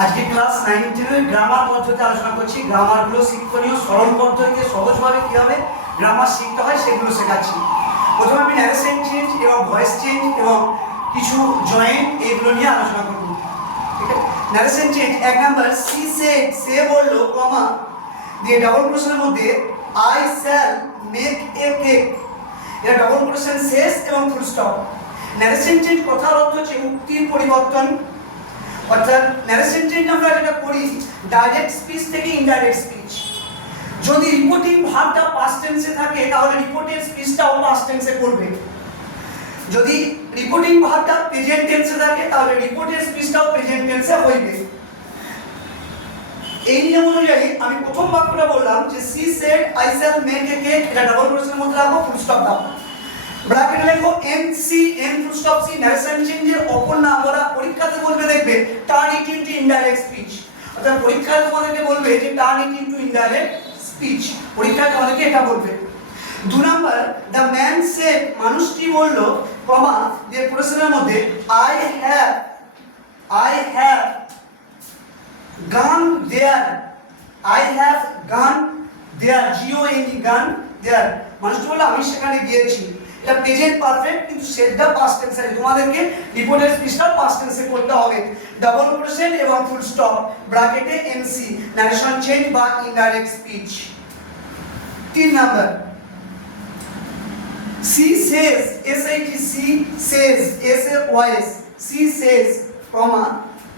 আজকে ক্লাস 9 এর গ্রামার পদ্ধতি আলোচনা করছি। গ্রামারগুলো শিক্ষণীয় সরল পদ্ধতিতে সহজভাবে কিভাবে গ্রামার শিখতে হয় সেগুলো শেখাচ্ছি। প্রথমে আমি ন্যারেশন চেঞ্জ এবং ভয়েস চেঞ্জ এবং কিছু জয়েন্ট এগুলো নিয়ে আলোচনা করব। ঠিক আছে, ন্যারেশন চেঞ্জ। এক নাম্বার, সি সেড, সে বললো, কমা দিয়ে ডাবল কোটেশনের মধ্যে I shall make a cake. এটা ডাবল কোটেশন শেষ এবং ফুল স্টপ। ন্যারেশন চেঞ্জ কথার অর্থ হচ্ছে উক্তির পরিবর্তন, অর্থাৎ ন্যারেশন চেঞ্জ আমরা যেটা করি ডাইরেক্ট স্পিচ থেকে ইনডাইরেক্ট স্পিচ। যদি রিপোর্টিং ভার্বটা পাস্ট টেন্সে থাকে তাহলে রিপোর্টের স্পিচটাও পাস্ট টেন্সে করবে। যদি রিপোর্টিং ভার্বটা প্রেজেন্ট টেন্সে থাকে তাহলে রিপোর্টের স্পিচটাও প্রেজেন্ট টেন্সে হইবে। এই নিয়ম অনুযায়ী আমি প্রথম বাক্যটা বললাম যে she said I shall make a cake, এটা ডাবল কোটেশনের মধ্যে রাখো, ফুল স্টপ দাও, ব্র্যাকেটে লিখো N C, N full stop C. Narration চেঞ্জের অপর নাম ওরা পরীক্ষাতে বলবে, দেখবে turn it into indirect speech. অর্থাৎ পরীক্ষায় তোমাদেরকে বলবে যে turn it into indirect speech, পরীক্ষায় তোমাদেরকে এটা বলবে। দু নাম্বার, দ্য ম্যান সেড, মানুষটি বলল, কমা দিয়ে কোটেশনের মধ্যে আই হ্যাভ গান দেয়ার, আই হ্যাভ গান দেয়ার, জিওএনই গান দেয়ার। মানুষটি বলল আমি সেখানে গিয়েছি। এটা প্রেজেন্ট পারফেক্ট কিন্তু সেটটা পাস্ট টেন্সে, তোমাদেরকে রিপোর্টের স্পিচটা পাস্ট টেন্সে করতে হবে। ডাবল কোটেশন এবং ফুল স্টপ, ব্র্যাকেটে এনসি, ন্যারেশন চেঞ্জ বা indirect speech. 3 number, she says, S I T, she says, S A Y S, she says, comma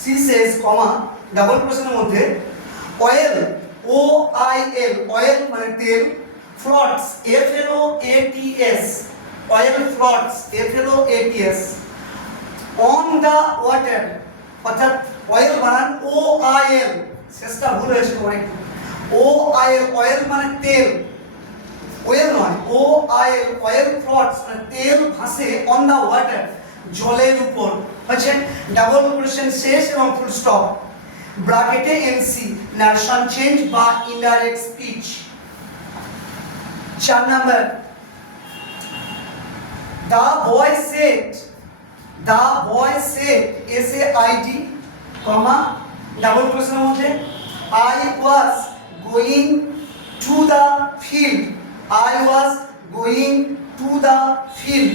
she says, comma double কোটেশনের মধ্যে oil, O I L, oil মানে তেল, floats, F L O A T S, oil floats, F L O A T S, on the water, অর্থাৎ oil বানান O I এল, শেষটা ভুল হয়েছে অনেক, ও আই এল, অয়েল মানে তেল, ওয়েল নয়, ও আই এল, অয়েল ফ্লটস মানে তেল ভাসে, অন দা ওয়াটার জলের উপর, হচ্ছে ডাবল কোটেশন শেষ এবং ফুল স্টপ, ব্র্যাকেটে এনসি, ন্যারেশন চেঞ্জ বা indirect speech. 4 number, the boy said, the boy said, S A I D, comma double কোটেশনের মধ্যে I was going to the field, I was going to the field,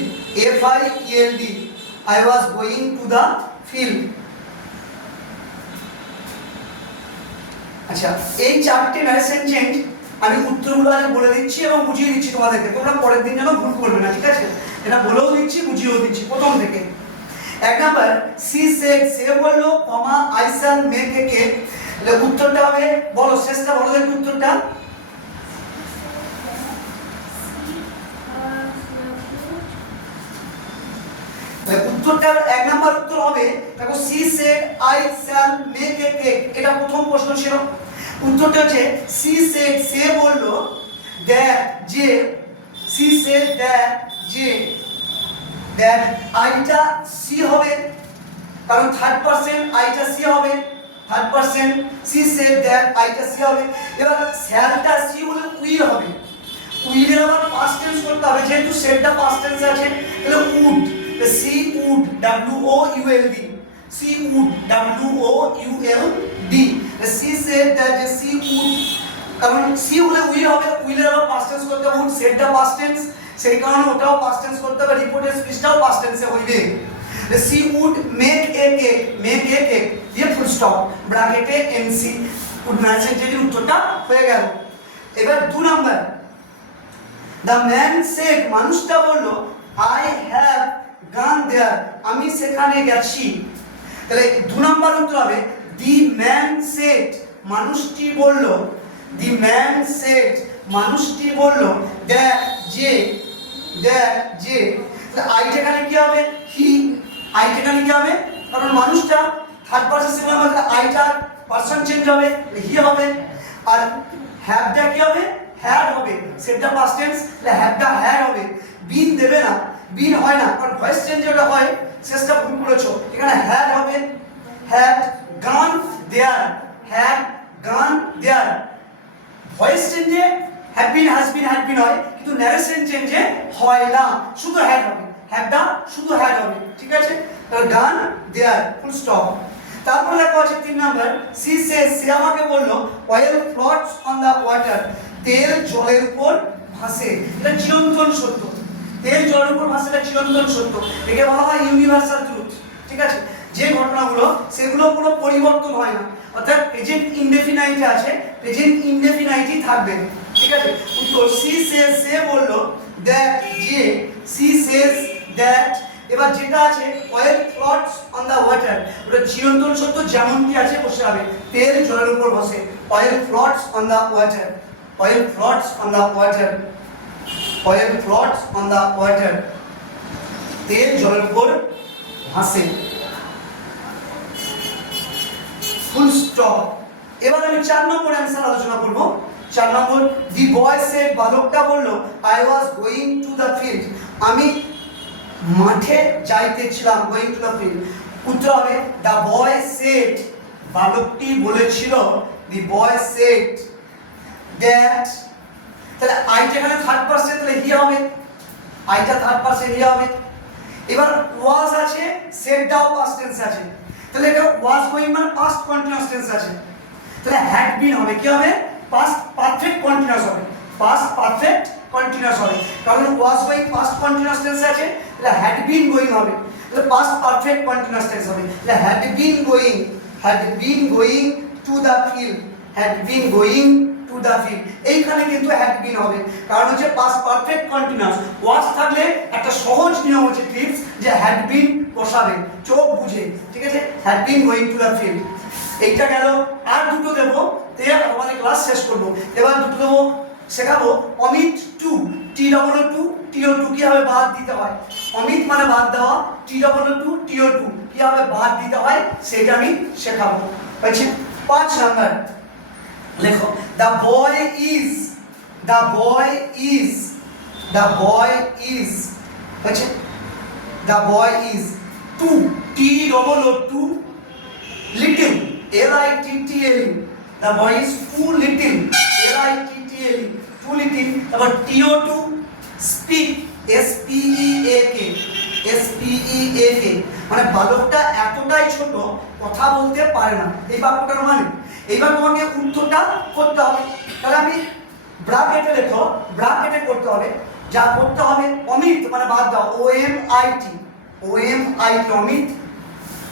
F I E L D, I was going to the field। আচ্ছা, এই 4টে narration change আমি উত্তরগুলো আগে বলে দিচ্ছি এবং বুঝিয়ে দিচ্ছি তোমাদেরকে, তোমরা পরের দিন যেন ভুল করবে না, ঠিক আছে? এটা বলেও দিচ্ছি বুঝিয়েও দিচ্ছি প্রথম থেকে। 1 নাম্বার, সি সেড, সে বলল, comma I shall make a cake. তাহলে উত্তরটা হবে, বলো শেষটা বলো দেখি উত্তরটা। উত্তরটা 1 নাম্বার উত্তর হবে, দেখো C said I shall make a cake, এটা প্রথম প্রশ্ন ছিল। উত্তরটা হচ্ছে সি সেড, সে বলল, দ্যাট যে, সি সেড দ্যাট যে, দ্যাট আইটা সি হবে, কারণ থার্ড পারসন আইটা সি হবে, third person, C said that আইটা সি হবে। এবার শ্যালটা সি হলে উইল হবে, উইলের আবার পাস্ট টেন্স করতে হবে, যেহেতু সেডটা পাস্ট টেন্সে আছে তাহলে would, she would, W O U L D, she would, W O U L D. She said that she would, কারণ সি হলে উইল হবে, উইলের আবার পাস্ট টেন্স করতে হবে, উড সেডটা পাস্ট টেন্স, সেই কারণে ওটাও পাস্ট টেন্স করতে হবে, রিপোর্টের স্পিচটাও পাস্ট টেন্সে হইবে। She would make a cake, make a cake দিয়ে ফুল স্টপ, ব্র্যাকেটে এনসি, উড ন্যারেশন চেঞ্জের উত্তরটা হয়ে গেল। এবার 2 নাম্বার, দ্য ম্যান সেড, মানুষটা বলল, আই হ্যাভ গান দেয়ার, আমি সেখানে গেছি। তাহলে 2 নাম্বার উত্তর হবে দি ম্যান সেড, মানুষটি বলল, দি ম্যান সেড, মানুষটি বলল, দ্যাট যে, দ্যাট যে, আইটা এখানে কি হবে, হি, আইটা এখানে কি হবে, কারণ মানুষটা থার্ড পারসন সিঙ্গুলার মানে আইটা পারসন চেঞ্জ হবে, হি হবে, আর হ্যাভটা কি হবে, হ্যাড হবে, সেটা পাস্ট টেন্স, তাহলে হ্যাভটা হ্যাড হবে, বিন দেবে না, বিন হয় না, কারণ ভয়েস চেঞ্জ যেটা হয় শেষটা ভুল করেছো, এখানে হ্যাড হবে, had gone there, had gone there. Voice চেঞ্জে have been, has been, had been হয়, কিন্তু ন্যারেশন চেঞ্জে হয় না, শুধু হ্যাড হবে, হ্যাভটা শুধু হ্যাড হবে, ঠিক আছে? তাহলে গান দেয়ার, ফুল স্টপ। তারপর লেখা আছে 3 নাম্বার, সি সেজ, সে আমাকে বলল oil floats on the water, তেল জলের উপর ভাসে। এটা চিরন্তন সত্য, তেল জলের উপর ভাসে, এটা চিরন্তন সত্য। একে বলা হয় ইউনিভার্সাল ট্রুথ। ঠিক আছে, যে ঘটনাগুলো সেগুলো কোনো পরিবর্তন হয় না, অর্থাৎ প্রেজেন্ট ইনডেফিনাইটে আছে, প্রেজেন্ট ইনডেফিনাইটই থাকবে। ঠিক আছে, উত্তর সি সেজ, সে বলল দ্যাট, যে, সি সেজ দ্যাট। এবার যেটা আছে oil floats on the water, ওটা চিরন্তন সত্য, যেমনটি আছে বসে হবে, তেল জলের উপর ভাসে। Oil floats on the water, oil floats on the water, oil floats on the water, তেল জলের উপর ভাসে। Full stop. এবার আমি 4 নম্বর অ্যানসার আলোচনা করব। 4 নম্বর, দি বয় সেড, বালকটা বলল I was going to the field, আমি মাঠে যাইতেছিলাম, গোয়িং টু দ্য ফিল্ড। উত্তর হবে দ্য বয় সেড, বালকটি বলেছিল, দি বয় সেড দ্যাট। তাহলে আইটা এখানে থার্ড পারসন, তাহলে হি হবে, আইটা থার্ড পারসন হি হবে। এবার ওয়াজ আছে, সেডটাও পাস্ট টেন্স আছে, তাহলে এটা ওয়াজ গোয়িং মানে পাস্ট কন্টিনিউয়াস টেন্স আছে, তাহলে হ্যাড বিন হবে, কি হবে, পাস্ট পারফেক্ট কন্টিনিউয়াস হবে, পাস্ট পারফেক্ট কন্টিনিউয়াস হবে, কারণ was going past continuous tense আছে, তাহলে হ্যাড বিন গোয়িং হবে, তাহলে পাস্ট পারফেক্ট কন্টিনিউয়াস টেন্স হবে, তাহলে had been going, had been going to the field, had been going to the field. এইখানে কিন্তু হ্যাড বিন হবে, কারণ হচ্ছে পাস্ট পারফেক্ট কন্টিনিউয়াস। ওয়াজ থাকলে একটা সহজ নিয়ম হচ্ছে টিপস, যে হ্যাড বিন বসাবে চোখ বুঝে। ঠিক আছে, had been going to the field. এইটা গেল, আর দুটো দেবো, তাহলে আমাদের ক্লাস শেষ করবো। এবার দুটো দেবো, শেখাবো omit to, T double too, T O to কি হবে, বাদ দিতে হয়। অমিত মানে বাদ দেওয়া, T double too, T O to কি হবে, বাদ দিতে হয়, সেটা আমি শেখাবো। বলছি 5 নাম্বার লেখো, the boy is, the boy is, the boy is, বলছে the boy is two, T double O two, little, L I T T L, the boy is two little, L I T T L, two little. তারপর T O two, speak, S P E A K, S P E A কে, মানে বালকটা এতটাই ছোট কথা বলতে পারে না, এই বাক্যটার মানে। এইবার তোমাকে উত্তরটা করতে হবে, তাহলে আমি ব্র্যাকেটে লেখো, ব্র্যাকেটে করতে হবে, যা করতে হবে অমিত মানে বাদ দাও, O M I T, O M I T, Amit,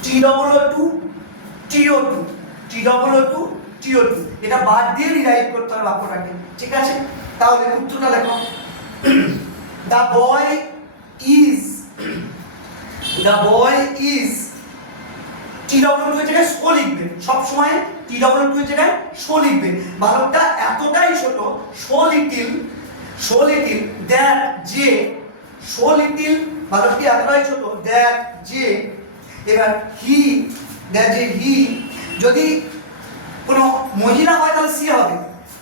T double O too, T O to, T double O too, T O to, এটা বাদ দিয়ে রিরাইট করতে হবে বাক্যটাকে। ঠিক আছে, তাহলে উত্তরটা লেখো, the boy is, the boy is, T double too এর জায়গায় শো লিখবে, সবসময় টি ডবল টু এর জায়গায় শো লিখবে। বালকটা এতটাই ছোট, show little, show little, that, যে, শো লিটিল, বালকটি এতটাই ছোট, দ্যাট, যে। এবার হি, দ্যাট, যে, হি, যদি কোনো মহিলা হয় তাহলে সি হবে,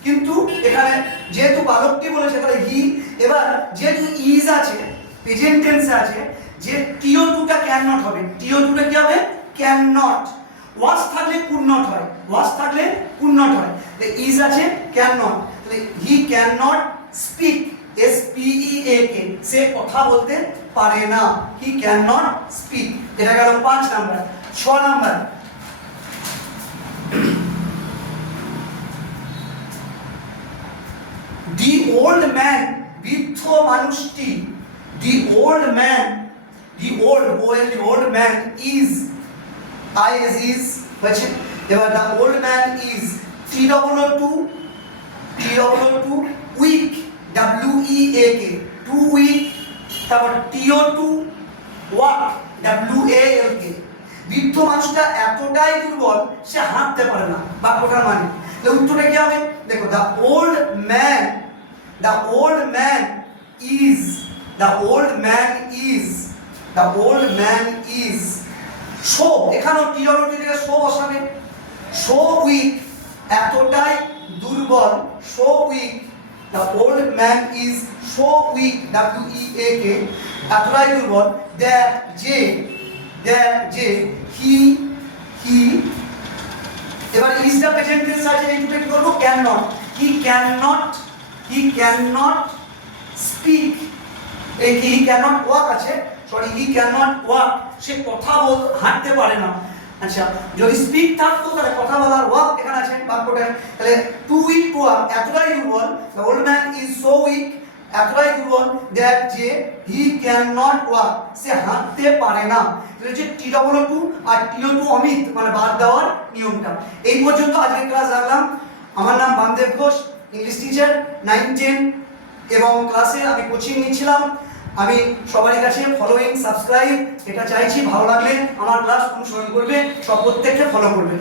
কিন্তু এখানে যেহেতু বালকটি বলেছে তাহলে হি। এবার যেহেতু ইজ আছে, প্রেজেন্ট টেন্সে আছে, যে টিও টুটা ক্যান নট হবে, টিও টুটা কি হবে, ক্যান নট। ওয়াজ থাকলে কুড নট হয়, ওয়াজ থাকলে কুড নট হয়, ইজ আছে, ক্যান নট, তাহলে he can not speak, S P E A K, সে কথা বলতে পারে না, হি ক্যান নট স্পিক। এটা গেল 5 number. 6 number, the old man, বৃদ্ধ মানুষটি, the old man, the old, old man is, I S is হয়েছে। এবার the old man is, T double O too, T double O too, weak, W E A K, too weak. তারপর T O to, walk, W A L K, বৃদ্ধ মানুষটা এতটাই দুর্বল সে হাঁটতে পারে না, বাক্যটার মানে। উত্তরটা কি হবে, দেখো, the old man, the old man is, the old man is, the old man is, show, এখানেও টি ডবল টি থেকে শো বসাবে, শো উইক, এতটাই দুর্বল, so weak, the old man is so weak, W E A K, এতটাই দুর্বল, that, যে, that, যে, হি, হি। এবার ইজ দ্য প্রেজেন্ট টেন্স আছে, এই দুটো কি করব, can not, he can not, he can not speak, এই হি ক্যান নট ওয়াক আছে, sorry, he can not walk, সে কথা হাঁটতে পারে না, আচ্ছা, যদি স্পিক থাকতো তাহলে কথা বলার ওয়াক এখানে আছে বাক্যটায়, তাহলে টু উইক টু ওয়াক, এতটাই দুর্বল, the old man is so weak, এতটাই দুর্বল দ্যাট যে হি ক্যান নট ওয়াক, সে হাঁটতে পারে না। এটা হচ্ছে T-O-2 আর T-O-2 অমিত, মানে বাদ দেওয়ার নিয়মটা। এই পর্যন্ত আজকের ক্লাস রাখলাম। আমার নাম বামদেব ঘোষ, ইংলিশ টিচার 9, 10 এবং ক্লাসে আমি কোচিং নিচ্ছিলাম। আমি সবারই কাছে ফলোইং, সাবস্ক্রাইব এটা চাইছি, ভালো লাগলে আমার ক্লাস অনুসরণ করবে, সব প্রত্যেককে ফলো করবে।